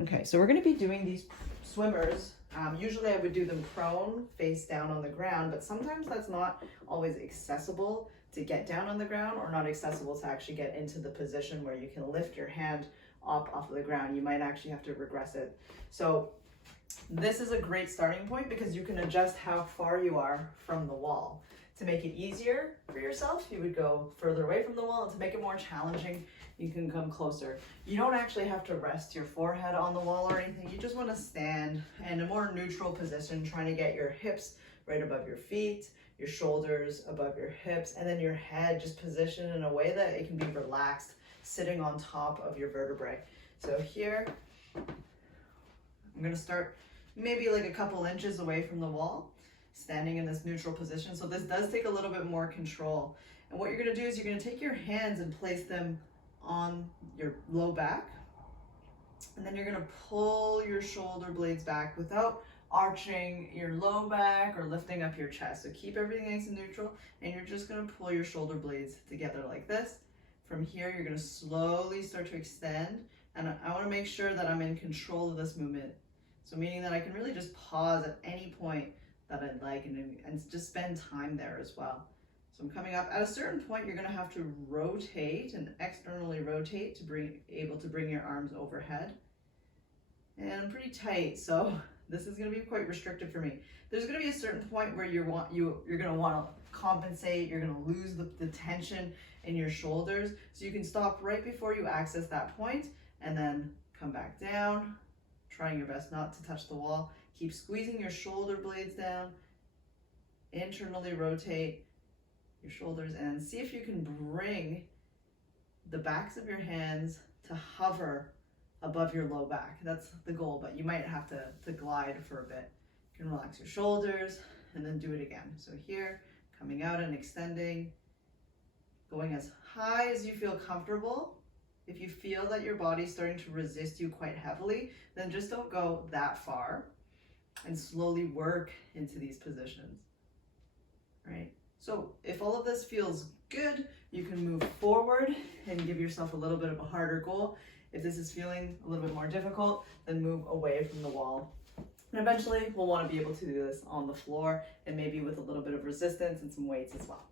Okay, so we're going to be doing these swimmers. Usually I would do them prone, face down on the ground, but sometimes that's not always accessible to get down on the ground, or not accessible to actually get into the position where you can lift your hand up off of the ground. You might actually have to regress it. So this is a great starting point because you can adjust how far you are from the wall. To make it easier for yourself, you would go further away from the wall, and to make it more challenging, you can come closer. You don't actually have to rest your forehead on the wall or anything. You just want to stand in a more neutral position, trying to get your hips right above your feet, your shoulders above your hips, and then your head just positioned in a way that it can be relaxed, sitting on top of your vertebrae. So here, I'm going to start maybe like a couple inches away from the wall, standing in this neutral position. So this does take a little bit more control. And what you're going to do is you're going to take your hands and place them on your low back. And then you're going to pull your shoulder blades back without arching your low back or lifting up your chest. So keep everything nice and neutral, and you're just going to pull your shoulder blades together like this. From here, you're going to slowly start to extend. And I want to make sure that I'm in control of this movement. So meaning that I can really just pause at any point that I'd like, and just spend time there as well. So I'm coming up. At a certain point, you're going to have to rotate and externally rotate to be able to bring your arms overhead. And I'm pretty tight, so this is going to be quite restrictive for me. There's going to be a certain point where you're going to want to compensate. You're going to lose the tension in your shoulders. So you can stop right before you access that point, and then come back down, trying your best not to touch the wall. Keep squeezing your shoulder blades down. Internally rotate your shoulders, and see if you can bring the backs of your hands to hover above your low back. That's the goal, but you might have to glide for a bit. You can relax your shoulders and then do it again. So here, coming out and extending, going as high as you feel comfortable. If you feel that your body's starting to resist you quite heavily, then just don't go that far, and slowly work into these positions, right? So if all of this feels good, you can move forward and give yourself a little bit of a harder goal. If this is feeling a little bit more difficult, then move away from the wall. And eventually we'll want to be able to do this on the floor, and maybe with a little bit of resistance and some weights as well.